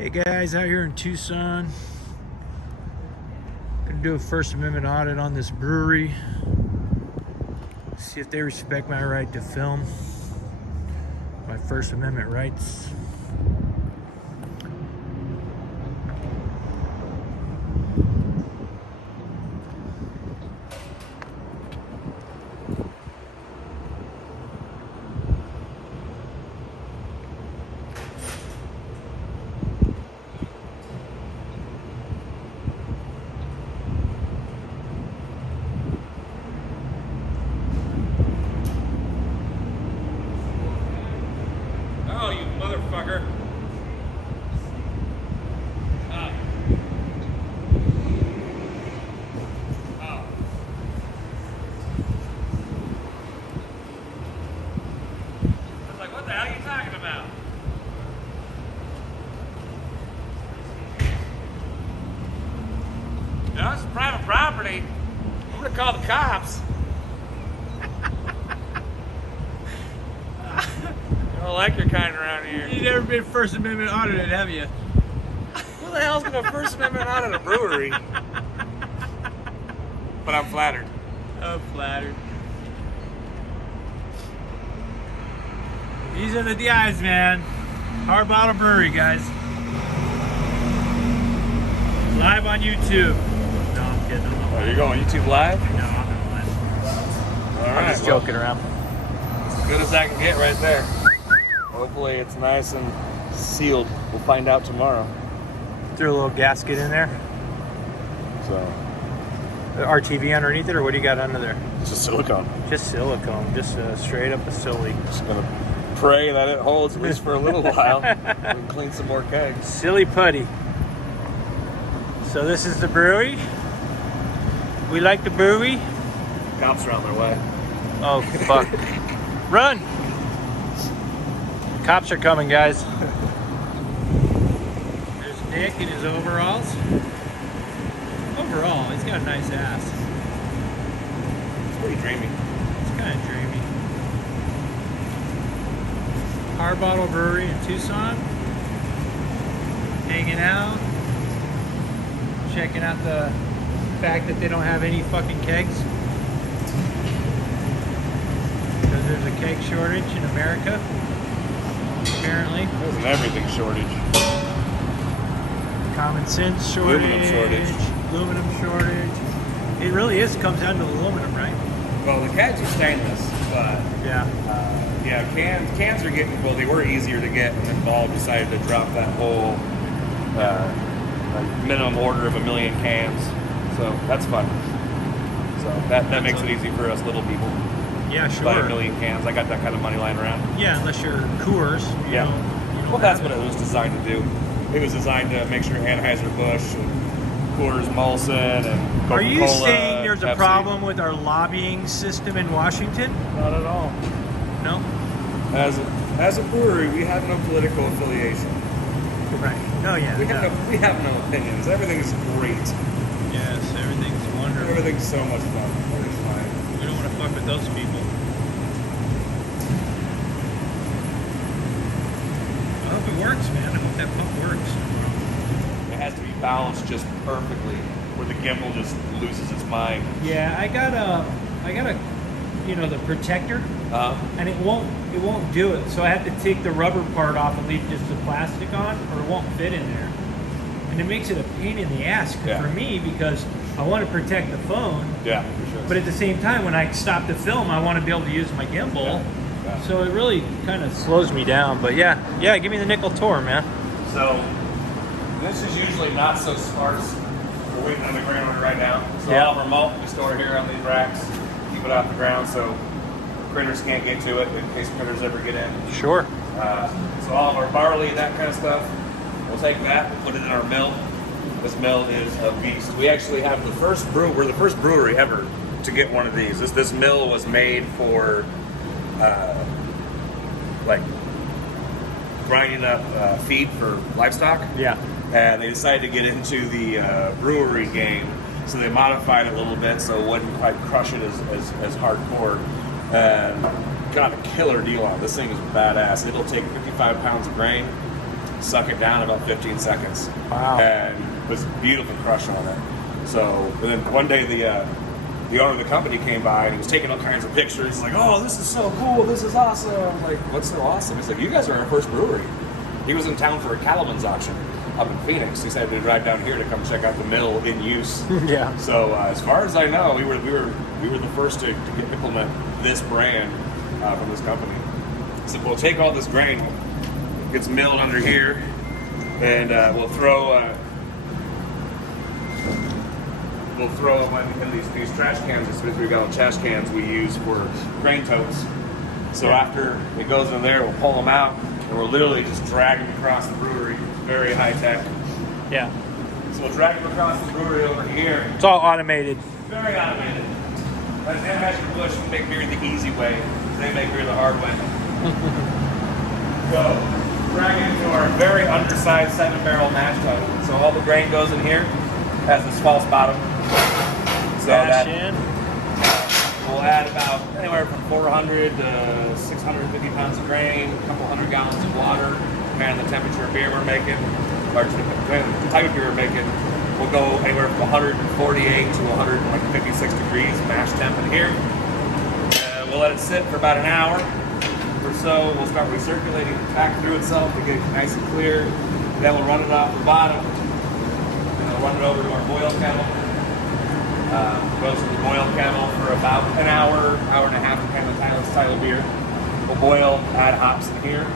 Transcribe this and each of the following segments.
Hey guys, out here in Tucson. Gonna do a First Amendment audit on this brewery. See if they respect my right to film. My First Amendment rights. Oh, you motherfucker. Oh. Oh. I was like, what the hell are you talking about? No, it's private property. I'm gonna call the cops. I don't like your kind around here. You've never been First Amendment audited, have you? Who the hell's gonna First Amendment audit a brewery? But I'm flattered. I'm flattered. These are the guys, man. Harbottle Brewery, guys. Live on YouTube. No, I'm kidding. I'm not Oh, you're going YouTube live? No, I'm not lying. All I'm right, just joking around. As good as I can get right there. Hopefully it's nice and sealed. We'll find out tomorrow. Threw a little gasket in there. So The RTV underneath it, or what do you got under there? it's just silicone. Just silicone, just straight up a silly. Just gonna pray that it holds at least for a little while. And clean some more kegs. Silly putty. So this is the brewery. We like the brewery. Cops are on their way. Oh, fuck. Run! Cops are coming, guys. There's Nick in his overalls. Overall, he's got a nice ass. It's pretty dreamy. It's kind of dreamy. Harbottle Brewery in Tucson. Hanging out. Checking out the fact that they don't have any fucking kegs. Because there's a keg shortage in America. Apparently. There's an everything shortage. Common sense shortage. Aluminum shortage. Aluminum shortage. It really is comes down to aluminum, right? Well, the kegs are stainless, but Yeah. yeah, cans are getting, well, they were easier to get, and then Ball decided to drop that whole like minimum order of 1 million cans. So that's fun. So that makes it easy for us little people. Yeah, To buy sure. 1 million cans. I got that kind of money lying around. Yeah, unless you're Coors. You Yeah. don't Well, that's have what it was designed to do. It was designed to make sure Anheuser-Busch and Coors, Molson, and Coca-Cola. Are you saying there's a Pepsi. problem with our lobbying system in Washington? Not at all. No? As a brewery, we have no political affiliation. Right. No, yeah. We have no opinions. Everything's great. Yes, everything's wonderful. Everything's so much fun. Everything's fine. We don't want to fuck with those people. I hope it works, man. I hope that pump works. It has to be balanced just perfectly, where the gimbal just loses its mind. Yeah, I got a, the protector, and it won't do it. So I have to take the rubber part off and leave just the plastic on, or it won't fit in there. And it makes it a pain in the ass Yeah. for me because I want to protect the phone, Yeah, for sure. but at the same time, when I stop the film, I want to be able to use my gimbal. Yeah. So it really kind of slows me down. But yeah, give me the nickel tour, man. So this is usually not so sparse. We're waiting on the ground right now. So Yeah. all of our malt we store here on these racks, keep it off the ground so critters can't get to it in case critters ever get in. Sure. So all of our barley, that kind of stuff, we'll take that, put it in our mill. This mill is a beast. We actually have we're the first brewery ever to get one of these. This mill was made for like grinding up feed for livestock. Yeah. And they decided to get into the brewery game, so they modified it a little bit so it wouldn't quite crush it as hardcore. And got a killer deal on it. This thing is badass. It'll take 55 pounds of grain suck it down in about 15 seconds. Wow. And it was beautiful crush on it. So, and then one day the owner of the company came by and he was taking all kinds of pictures. He's like, "Oh, this is so cool. This is awesome." I'm like, "What's so awesome?" He's like, "You guys are our first brewery." He was in town for a cattleman's auction up in Phoenix. He decided to drive down here to come check out the mill in use. Yeah. So as far as I know, we were the first to implement this brand from this company. So we'll take all this grain, gets milled under here, and we'll throw them in these trash cans, these 3-gallon trash cans we use for grain totes. So after it goes in there, we'll pull them out, and we're literally just dragging them across the brewery. It's very high tech. Yeah. So we'll drag them across the brewery over here. It's all automated. Very automated. Anheuser-Busch make beer the easy way. They make beer the hard way. So, drag it into our very undersized 7-barrel mash tun. So all the grain goes in here, has this false bottom. So Dash that in. we'll add about anywhere from 400 to 650 pounds of grain, a couple hundred gallons of water, depending on the temperature of beer we're making, or depending on the type of beer we're making. We'll go anywhere from 148 to 156 degrees mash temp in here. We'll let it sit for about an hour or so. We'll start recirculating it back through itself to get it nice and clear. Then we'll run it off the bottom. And we'll run it over to our boil kettle. Goes to the boil kettle for about an hour, hour and a half, depending on the style of beer. We'll boil, add hops in here.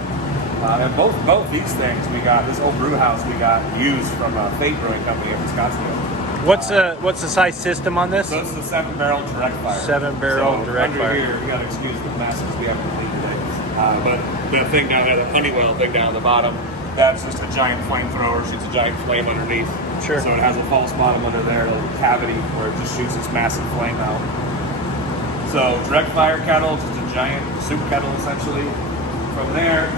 And both these things we got, this old brew house we got used from Fate Brewing Company up in Scottsdale. What's the size system on this? So this is a 7-barrel direct fire. 7-barrel direct under fire. Here, you got to excuse the messes we have to clean today. But the thing down there, the Honeywell thing down at the bottom, that's just a giant flamethrower. Shoots a giant flame underneath. Sure. So it has a false bottom under there, a little cavity where it just shoots this massive flame out. So direct fire kettle, just a giant soup kettle essentially. From there,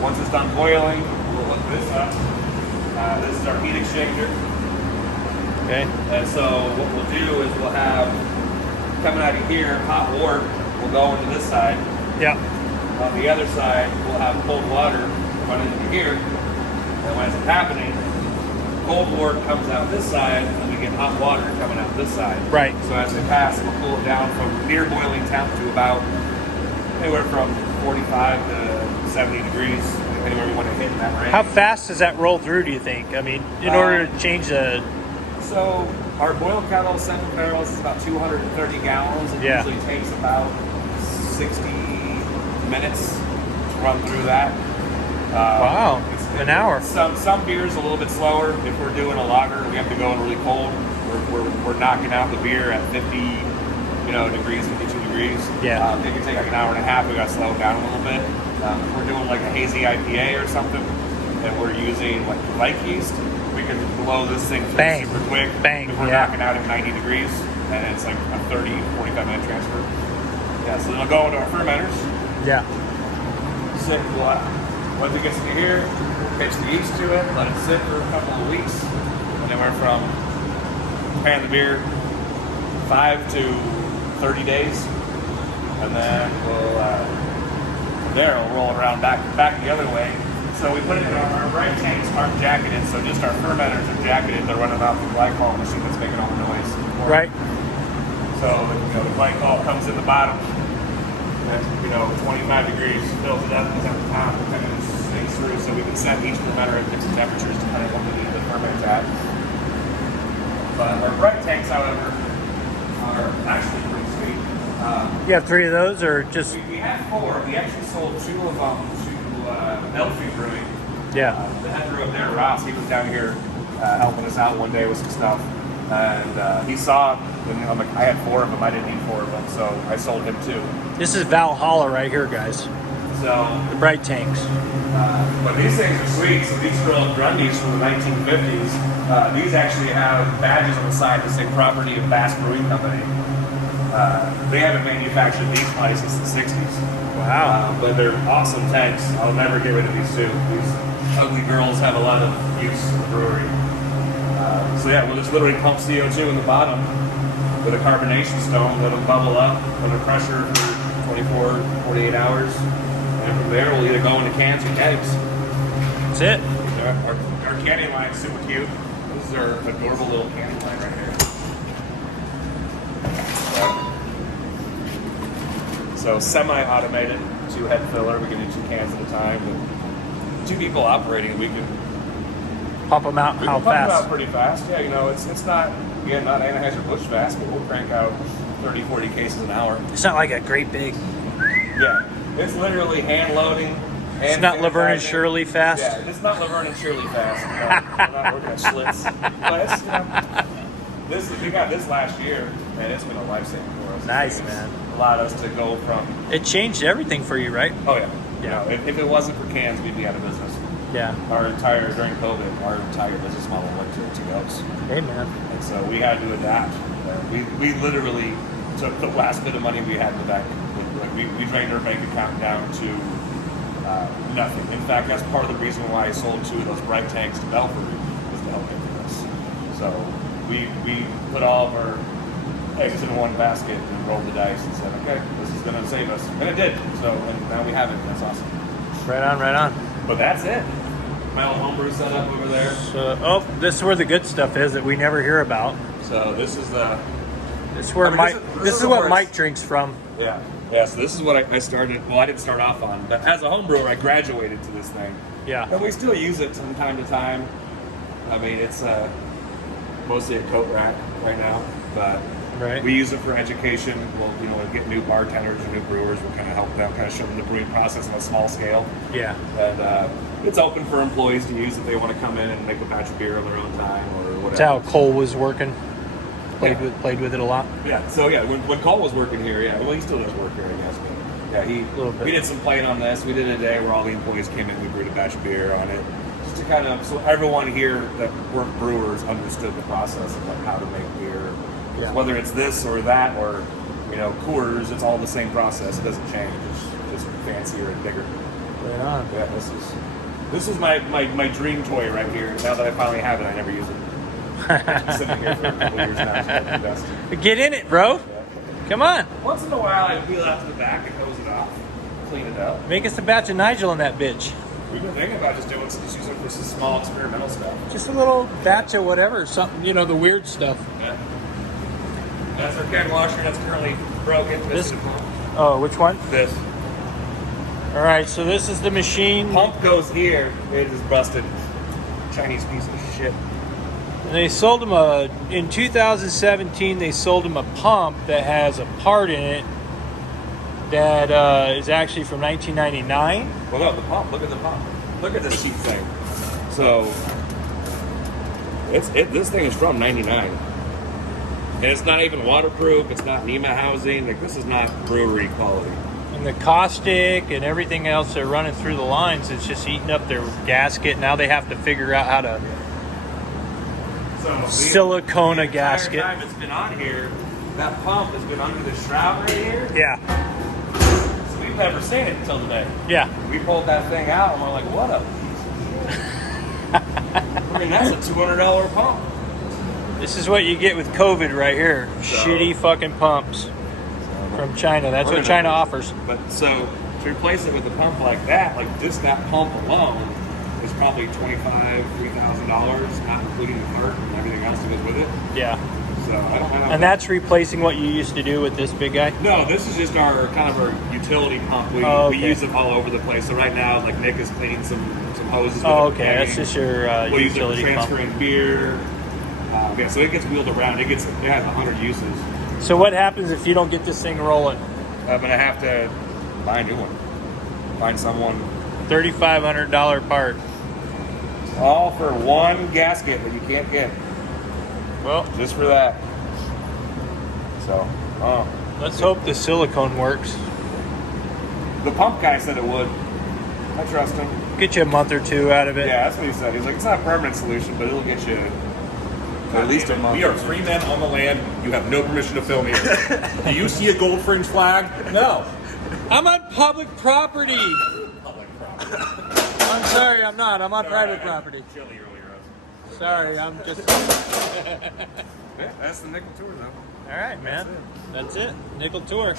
once it's done boiling, we'll hook this up. This is our heat exchanger. Okay. And so what we'll do is we'll have, coming out of here, hot wort will go into this side. Yeah. On the other side, we'll have cold water running into here. And when it's happening, cold wort comes out this side, and we get hot water coming out this side. Right. So as they pass, we'll cool it down from near boiling temp to about anywhere from 45 to 70 degrees, anywhere we want to hit in that range. How fast does that roll through, do you think? I mean, in order to change the... So our boil kettle, 7 barrels, is about 230 gallons. It usually takes about 60 minutes to run through that. Wow, an hour. Some beers a little bit slower. If we're doing a lager, we have to go in really cold. We're knocking out the beer at 50, degrees, 52 degrees. Yeah. It can take like an hour and a half. We got to slow it down a little bit. If we're doing like a hazy IPA or something, and we're using like light yeast, we can blow this thing through super quick. Bang. If we're knocking out at 90 degrees, and it's like a 30, 45 minute transfer. Yeah, so then we'll go into our fermenters. Yeah. Sit, once it gets to here, we'll pitch the yeast to it, let it sit for a couple of weeks. Anywhere from preparing the beer 5 to 30 days. And then we'll, from there, we'll roll around back the other way. So we put it in our bright tanks aren't jacketed, so just our fermenters are jacketed. They're running off the glycol machine that's making all the noise. Right. So the glycol comes in the bottom at 25 degrees, fills it up, goes at the top, and kind of just sinks through. So we can set each fermenter at different temperatures depending on what we need the ferment at. But our bright tanks, however, are actually pretty sweet. You have 3 of those, or just... We have 4. We actually sold 2 of them to Elfie Brewing. Yeah. The head brewer up there, Ross, he was down here helping us out one day with some stuff. And he saw, and I'm like, I had 4 of them, I didn't need 4 of them, so I sold him 2. This is Valhalla right here, guys. So The bright tanks. but these things are sweet. So these are old Grundies from the 1950s. These actually have badges on the side that say property of Bass Brewing Company. They haven't manufactured these pipes since the 60s. Wow. But they're awesome tanks. I'll never get rid of these 2. These ugly girls have a lot of use in the brewery. So yeah, we'll just literally pump CO2 in the bottom with a carbonation stone that'll bubble up under pressure for 24, 48 hours. And from there, we'll either go into cans or kegs. That's it. Yeah, our candy line is super cute. This is our adorable little candy line right here. So semi-automated, 2-head filler. We can do 2 cans at a time. With 2 people operating, we can Pump them out we how can pump fast? them out pretty fast. Yeah, you know, it's not, again, not Anheuser-Busch fast, but we'll crank out 30, 40 cases an hour. It's not like a great big. Yeah, it's literally hand loading. It's not Laverne and sanitizing. Shirley fast. Yeah, it's not Laverne and Shirley fast. No, we're not working at Schlitz. But it's, you know, we got this last year, and it's been a lifesaver for us. Nice, It's man. allowed us to go from. It changed everything for you, right? Oh yeah. Yeah. You know, if it wasn't for cans, we'd be out of business. Yeah. During COVID, our entire business model went to goes. Hey, man. And so we had to adapt. We literally took the last bit of money we had in the bank. Like we drained our bank account down to nothing. In fact, that's part of the reason why I sold 2 of those bright tanks to Belfry, was to help pay for this. So we put all of our eggs in one basket and rolled the dice and said, okay, this is going to save us. And it did. So and now we have it. That's awesome. Right on, right on. But that's it. My old homebrew setup over there. So, this is where the good stuff is that we never hear about. So this is the. This is where this is what where Mike drinks from. Yeah. Yeah, so this is what I started. Well, I didn't start off on, but as a home brewer, I graduated to this thing. Yeah. And we still use it from time to time. I mean, it's mostly a coat rack right now, but Right. we use it for education. We'll, you know, get new bartenders or new brewers. We'll kind of help them, kind of show them the brewing process on a small scale. Yeah. And it's open for employees to use if they want to come in and make a batch of beer on their own time or whatever. That's how Cole was working. Yeah. Played with it a lot. Yeah, so yeah, when Cole was working here, yeah, well, he still does work here, I guess. But yeah, Little bit. we did some playing on this. We did a day where all the employees came in, we brewed a batch of beer on it, just to kind of, so everyone here that weren't brewers understood the process of like how to make beer. Yeah. Whether it's this or that or, you know, Coors, it's all the same process. It doesn't change. It's just fancier and bigger. Right on. Yeah, this is my dream toy right here. Now that I finally have it, I never use it. It's been sitting here for a couple years now. It's got the dust. Get in it, bro. Yeah. Come on. Once in a while, I wheel out to the back and hose it off, clean it up. Make us a batch of Nigel in that bitch. We've been thinking about just using it for some small experimental stuff. Just a little batch of whatever, something, you know, the weird stuff. Yeah. That's our keg washer that's currently broken. This- is the pump. Oh, which one? This All right, so this is the machine. pump goes here. It is busted. Chinese piece of shit. And they sold him in 2017, they sold him a pump that has a part in it that is actually from 1999. Well, no, the pump. Look at the pump. Look at this cheap thing. So, this thing is from '99, and it's not even waterproof. It's not NEMA housing. Like, this is not brewery quality. And the caustic and everything else they're running through the lines, it's just eating up their gasket. Now they have to figure out how to So silicone a the entire gasket. time it's been on here, that pump has been under the shroud right here. Yeah, So we've never seen it until today. yeah. We pulled that thing out and we're like, what a piece of shit. I mean, that's a $200 pump. This is what you get with COVID right here. So- Shitty fucking pumps from China. That's We're what gonna- China offers. But so to replace it with a pump like that, like just that pump alone is probably $3,000, not including the cart and everything else that goes with it. Yeah. So I don't And that's replacing what you used to do with this big guy? No, this is just our kind of our utility pump. We, Oh, we okay. use it all over the place. So right now, like Nick is cleaning some hoses. Oh, with it, okay. That's tagging. just your We'll use it for utility pump. transferring beer. Yeah, so it gets wheeled around. It has 100 uses. So what happens if you don't get this thing rolling? But I have to buy a new one. Find someone. $3,500 part. All for one gasket that you can't get. Well, Just for that. So, let's hope the silicone works. the pump guy said it would. I trust him. Get you a month or two out of it. Yeah, that's what he said. He's like, it's not a permanent solution, but it'll get you at least a month. We are 3 men on the land. You have no permission to film here. Do you see a gold fringe flag? No. I'm on public property. I'm sorry, I'm not. I'm on private property. Chili earlier. Sorry, I'm just... Yeah, that's the nickel tour, though. All right, man. That's it. Nickel Tour.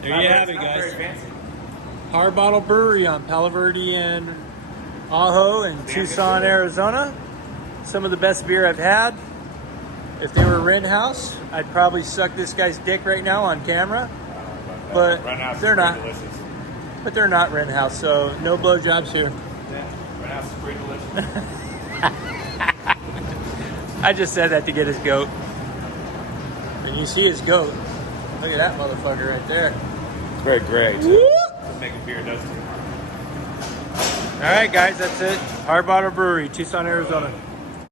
There you have it, Not very guys. fancy. Harbottle Brewery on Palo Verde and Ajo in Tucson, Arizona. Some of the best beer I've had. If they were Rittenhouse, I'd probably suck this guy's dick right now on camera. But Rittenhouse they're is not. pretty delicious. But they're not Rittenhouse, so no blowjobs here. Yeah, Rittenhouse is pretty delicious. I just said that to get his goat. And you see his goat. Look at that motherfucker right there. It's very great. Making beer does too. All right, guys, that's it. Harbottle Brewery, Tucson, Arizona.